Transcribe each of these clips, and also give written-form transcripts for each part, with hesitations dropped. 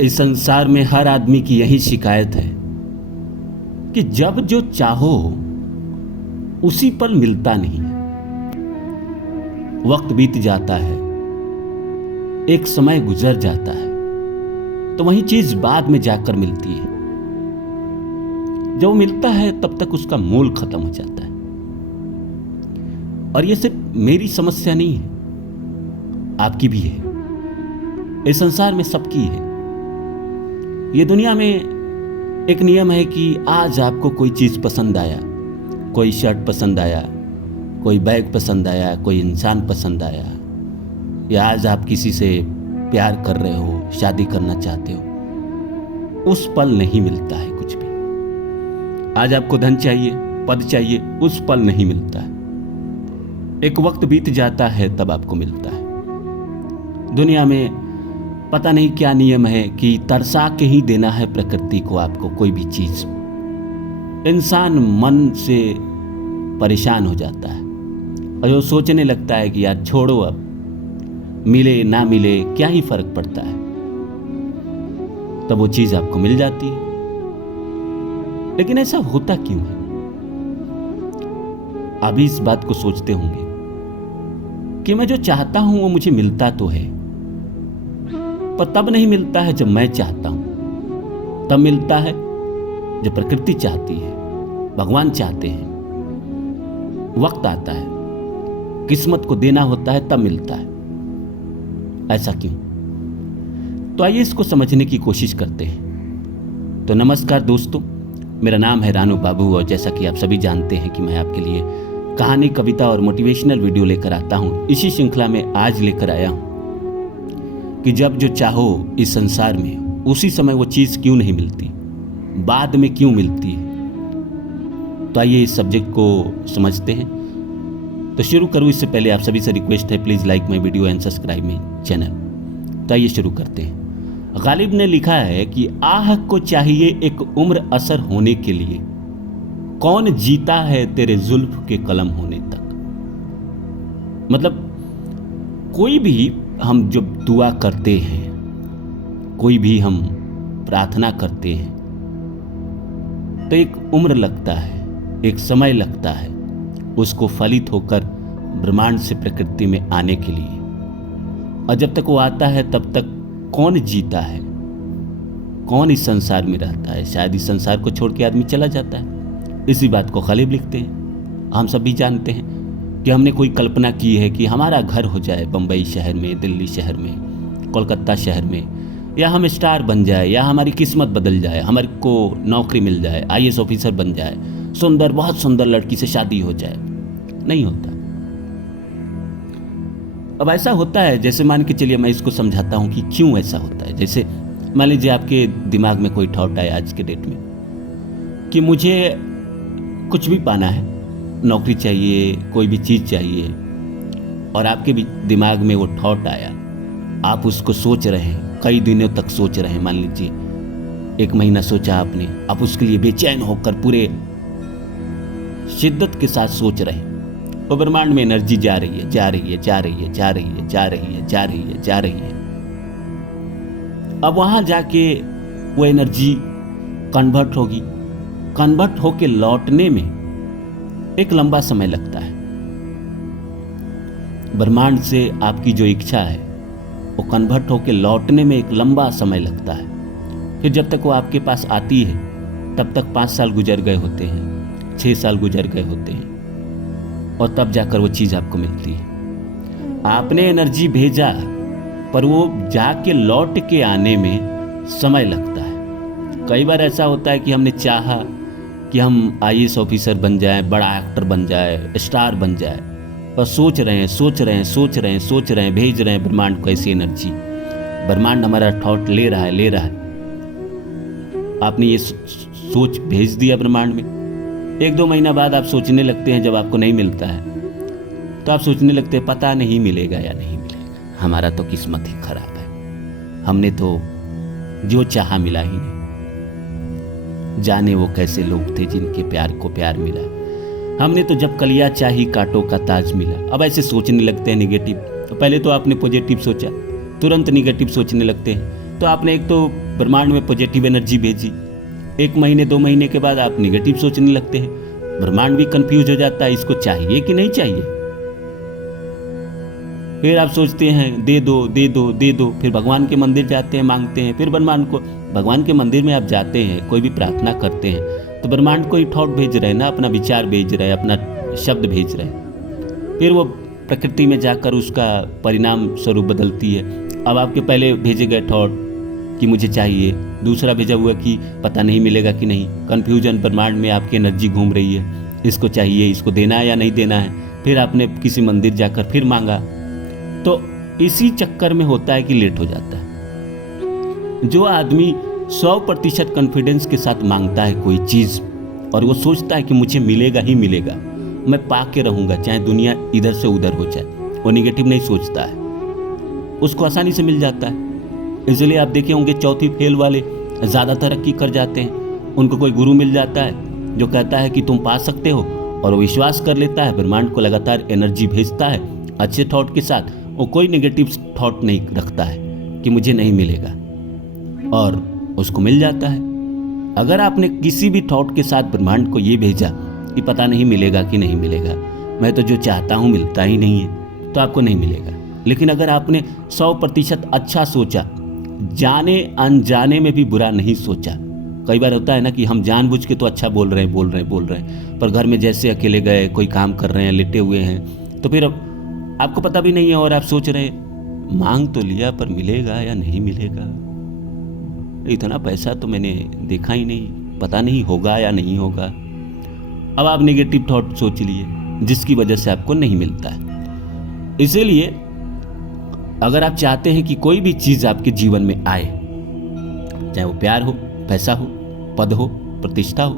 इस संसार में हर आदमी की यही शिकायत है कि जब जो चाहो उसी पल मिलता नहीं है। वक्त बीत जाता है, एक समय गुजर जाता है, तो वही चीज बाद में जाकर मिलती है। जब वो मिलता है तब तक उसका मोल खत्म हो जाता है। और ये सिर्फ मेरी समस्या नहीं है, आपकी भी है, इस संसार में सबकी है। ये दुनिया में एक नियम है कि आज आपको कोई चीज पसंद आया, कोई शर्ट पसंद आया, कोई बैग पसंद आया, कोई इंसान पसंद आया, या आज आप किसी से प्यार कर रहे हो, शादी करना चाहते हो, उस पल नहीं मिलता है कुछ भी। आज आपको धन चाहिए, पद चाहिए, उस पल नहीं मिलता है। एक वक्त बीत जाता है तब आपको मिलता है। दुनिया में पता नहीं क्या नियम है कि तरसा के ही देना है प्रकृति को आपको कोई भी चीज। इंसान मन से परेशान हो जाता है और वो सोचने लगता है कि यार छोड़ो, अब मिले ना मिले क्या ही फर्क पड़ता है। तब वो चीज आपको मिल जाती है। लेकिन ऐसा होता क्यों है? अभी इस बात को सोचते होंगे कि मैं जो चाहता हूं वो मुझे मिलता तो है, पर तब नहीं मिलता है जब मैं चाहता हूं। तब मिलता है जब प्रकृति चाहती है, भगवान चाहते हैं। वक्त आता है, किस्मत को देना होता है, तब मिलता है। ऐसा क्यों? तो आइए इसको समझने की कोशिश करते हैं। तो नमस्कार दोस्तों, मेरा नाम है रानू बाबू और जैसा कि आप सभी जानते हैं कि मैं आपके लिए कहानी, कविता और मोटिवेशनल वीडियो लेकर आता हूं। इसी श्रृंखला में आज लेकर आया हूं कि जब जो चाहो इस संसार में उसी समय वो चीज़ क्यों नहीं मिलती, बाद में क्यों मिलती है। तो आइए इस सब्जेक्ट को समझते हैं। तो शुरू करूँ इससे पहले आप सभी से रिक्वेस्ट है, please like my video and subscribe my channel. तो आइए शुरू करते हैं। गालिब ने लिखा है कि आह को चाहिए एक उम्र असर होने के लिए, कौन जीता है तेरे जुल्फ के कलम होने तक। मतलब कोई भी हम जब दुआ करते हैं, कोई भी हम प्रार्थना करते हैं, तो एक उम्र लगता है, एक समय लगता है उसको फलित होकर ब्रह्मांड से प्रकृति में आने के लिए। और जब तक वो आता है तब तक कौन जीता है, कौन इस संसार में रहता है। शायद इस संसार को छोड़ के आदमी चला जाता है। इसी बात को गालिब लिखते हैं। हम सब भी जानते हैं कि हमने कोई कल्पना की है कि हमारा घर हो जाए बम्बई शहर में, दिल्ली शहर में, कोलकाता शहर में, या हम स्टार बन जाए, या हमारी किस्मत बदल जाए, हमारे को नौकरी मिल जाए, IAS ऑफिसर बन जाए, सुंदर, बहुत सुंदर लड़की से शादी हो जाए। नहीं होता। अब ऐसा होता है, जैसे मान के चलिए मैं इसको समझाता हूं कि क्यों ऐसा होता है। जैसे मान लीजिए आपके दिमाग में कोई थॉट आए आज के डेट में कि मुझे कुछ भी पाना है, नौकरी चाहिए, कोई भी चीज़ चाहिए, और आपके भी दिमाग में वो थॉट आया, आप उसको सोच रहे हैं, कई दिनों तक सोच रहे हैं। मान लीजिए 1 महीना सोचा आपने, आप उसके लिए बेचैन होकर पूरे शिद्दत के साथ सोच रहे हैं। वो ब्रह्मांड में एनर्जी जा रही है, जा रही है, जा रही है, जा रही है, जा रही है, जा रही है, जा रही है। अब वहां जाके वो एनर्जी कन्वर्ट होगी। कन्वर्ट होके लौटने में एक लंबा समय लगता है। ब्रह्मांड से आपकी जो इच्छा है वो कन्वर्ट होके लौटने में एक लंबा समय लगता है। फिर जब तक वो आपके पास आती है तब तक 5 साल गुजर गए होते हैं, 6 साल गुजर गए होते हैं, और तब जाकर वो चीज़ आपको मिलती है। आपने एनर्जी भेजा, पर वो जाके लौट के आने में समय लगता है। कई बार ऐसा होता है कि हमने चाहा कि हम IAS ऑफिसर बन जाए, बड़ा एक्टर बन जाए, स्टार बन जाए, और सोच रहे हैं, सोच रहे हैं, सोच रहे हैं, सोच रहे हैं, भेज रहे हैं ब्रह्मांड को ऐसी एनर्जी। ब्रह्मांड हमारा थॉट ले रहा है, ले रहा है। आपने ये सोच भेज दिया ब्रह्मांड में। 1-2 महीना बाद आप सोचने लगते हैं, जब आपको नहीं मिलता है तो आप सोचने लगते हैं पता नहीं मिलेगा या नहीं मिलेगा, हमारा तो किस्मत ही खराब है, हमने तो जो चाहा मिला ही नहीं। जाने वो कैसे लोग थे जिनके प्यार को प्यार मिला, हमने तो जब कलिया चाही कांटों का ताज मिला। अब ऐसे सोचने लगते हैं निगेटिव। तो पहले तो आपने पॉजिटिव सोचा, तुरंत निगेटिव सोचने लगते हैं। तो आपने एक तो ब्रह्मांड में पॉजिटिव एनर्जी भेजी। 1 महीने 2 महीने के बाद आप निगेटिव सोचने लगते हैं। ब्रह्मांड भी कंफ्यूज हो जाता है, इसको चाहिए कि नहीं चाहिए। फिर आप सोचते हैं दे दो दे दो दे दो, फिर भगवान के मंदिर जाते हैं, मांगते हैं। फिर ब्रह्मांड को, भगवान के मंदिर में आप जाते हैं, कोई भी प्रार्थना करते हैं तो ब्रह्मांड को ही थॉट भेज रहे हैं ना, अपना विचार भेज रहे हैं, अपना शब्द भेज रहे हैं। फिर वो प्रकृति में जाकर उसका परिणाम स्वरूप बदलती है। अब आपके पहले भेजे गए थॉट कि मुझे चाहिए, दूसरा भेजा हुआ कि पता नहीं मिलेगा कि नहीं। कन्फ्यूजन, ब्रह्मांड में आपकी एनर्जी घूम रही है, इसको चाहिए, इसको देना है या नहीं देना है। फिर आपने किसी मंदिर जाकर फिर मांगा, तो इसी चक्कर में होता है कि लेट हो जाता है। जो आदमी 100% कॉन्फिडेंस के साथ मांगता है कोई चीज़ और वो सोचता है कि मुझे मिलेगा ही मिलेगा, मैं पा के रहूँगा, चाहे दुनिया इधर से उधर हो जाए, वो निगेटिव नहीं सोचता है, उसको आसानी से मिल जाता है। इसलिए आप देखे होंगे चौथी फेल वाले ज़्यादा तरक्की कर जाते हैं। उनको कोई गुरु मिल जाता है जो कहता है कि तुम पा सकते हो, और वो विश्वास कर लेता है, ब्रह्मांड को लगातार एनर्जी भेजता है अच्छे थॉट के साथ। वो कोई नेगेटिव थॉट नहीं रखता है कि मुझे नहीं मिलेगा, और उसको मिल जाता है। अगर आपने किसी भी थॉट के साथ ब्रह्मांड को ये भेजा कि पता नहीं मिलेगा कि नहीं मिलेगा, मैं तो जो चाहता हूँ मिलता ही नहीं है, तो आपको नहीं मिलेगा। लेकिन अगर आपने 100% अच्छा सोचा, जाने अनजाने में भी बुरा नहीं सोचा। कई बार होता है ना कि हम जानबूझ के तो अच्छा बोल रहे हैं, पर घर में जैसे अकेले गए, कोई काम कर रहे हैं, लेटे हुए हैं, तो फिर आपको पता भी नहीं है और आप सोच रहे हैं मांग तो लिया पर मिलेगा या नहीं मिलेगा, इतना पैसा तो मैंने देखा ही नहीं, पता नहीं होगा या नहीं होगा। अब आप नेगेटिव थॉट सोच लिए जिसकी वजह से आपको नहीं मिलता है। इसीलिए अगर आप चाहते हैं कि कोई भी चीज़ आपके जीवन में आए, चाहे वो प्यार हो, पैसा हो, पद हो, प्रतिष्ठा हो,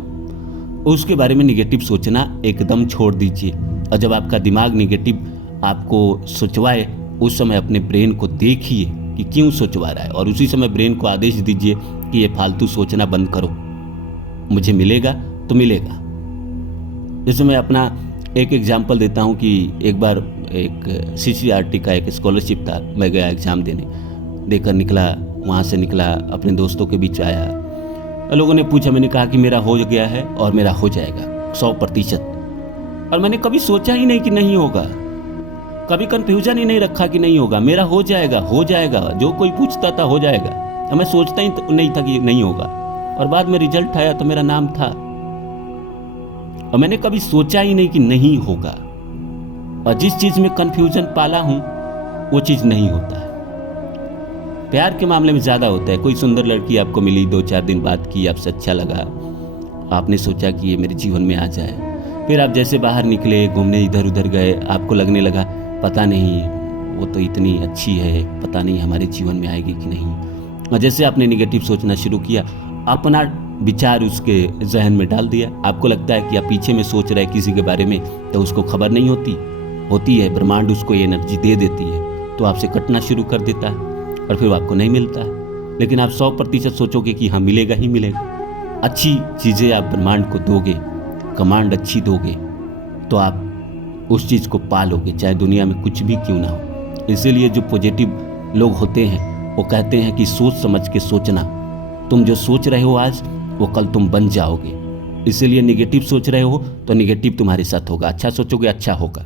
उसके बारे में निगेटिव सोचना एकदम छोड़ दीजिए। और जब आपका दिमाग निगेटिव आपको सोचवाए, उस समय अपने ब्रेन को देखिए कि क्यों सोचवा रहा है, और उसी समय ब्रेन को आदेश दीजिए कि ये फालतू सोचना बंद करो, मुझे मिलेगा तो मिलेगा। जैसे मैं अपना एक एग्जाम्पल देता हूँ कि एक बार एक CCRT का एक स्कॉलरशिप था, मैं गया एग्ज़ाम देकर निकला, वहाँ से निकला, अपने दोस्तों के बीच आया, लोगों ने पूछा, मैंने कहा कि मेरा हो गया है और मेरा हो जाएगा 100%। और मैंने कभी सोचा ही नहीं कि नहीं होगा, कभी कन्फ्यूजन ही नहीं रखा कि नहीं होगा, मेरा हो जाएगा हो जाएगा। जो कोई पूछता था हो जाएगा, तो मैं सोचता ही नहीं था कि नहीं होगा। और बाद में रिजल्ट आया तो मेरा नाम था, और मैंने कभी सोचा ही नहीं कि नहीं होगा। और जिस चीज़ में कन्फ्यूजन पाला हूँ वो चीज़ नहीं होता है। प्यार के मामले में ज़्यादा होता है। कोई सुंदर लड़की आपको मिली, 2-4 दिन बात की, आपसे अच्छा लगा, आपने सोचा कि ये मेरे जीवन में आ जाए। फिर आप जैसे बाहर निकले, घूमने इधर उधर गए, आपको लगने लगा पता नहीं वो तो इतनी अच्छी है, पता नहीं हमारे जीवन में आएगी कि नहीं। और जैसे आपने निगेटिव सोचना शुरू किया, अपना विचार उसके जहन में डाल दिया। आपको लगता है कि आप पीछे में सोच रहे हैं किसी के बारे में, तो उसको खबर नहीं होती है, ब्रह्मांड उसको ये एनर्जी दे देती है, तो आपसे कटना शुरू कर देता है और फिर आपको नहीं मिलता है। लेकिन आप 100% सोचोगे कि हाँ मिलेगा ही मिलेगा। अच्छी चीज़ें आप ब्रह्मांड को दोगे, कमांड अच्छी दोगे, तो आप उस चीज़ को पालोगे, चाहे दुनिया में कुछ भी क्यों ना हो। इसीलिए जो पॉजिटिव लोग होते हैं वो कहते हैं कि सोच समझ के सोचना, तुम जो सोच रहे हो आज वो कल तुम बन जाओगे। इसीलिए निगेटिव सोच रहे हो तो निगेटिव तुम्हारे साथ होगा, अच्छा सोचोगे अच्छा होगा।